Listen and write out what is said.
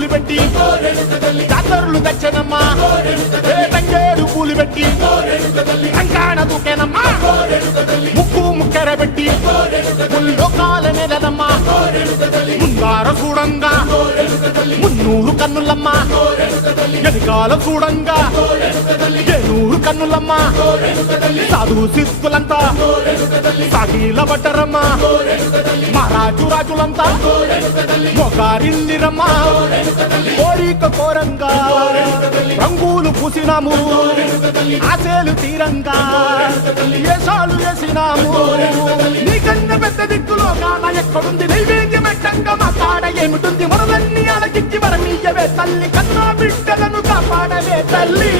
పూలు పెట్టి జాతరులు తెచ్చనమ్మా తంగేడు పూలు పెట్టి కంకాణ దూకేనమ్మా ముక్కు ముక్కెర పెట్టి ముల్లోకాల నెలనమ్మా ముందార చూడంగా మున్నూరు కన్నులమ్మా ఎనకాల చూడంగా ఏనూరు కన్నులమ్మా సాధువు సిద్ధులంతా సాగిల బట్టరమ్మా మహారాజు రాజులంతా మొగారిల్లిరమ్మా కోరిక కోరంగా రంగులు పూసినాము ఆశలు తీరంగా ఏసాలు వేసినాము నీకన్నా పెద్ద దిక్కులో కాన ఎక్కడుంది నైవేద్యం ఎట్టంగా మా కాడ ఏమిటుంది మనలన్నీ అలకిచ్చి వరమీయవే తల్లి కన్నా బిడ్డలను కాపాడవే తల్లి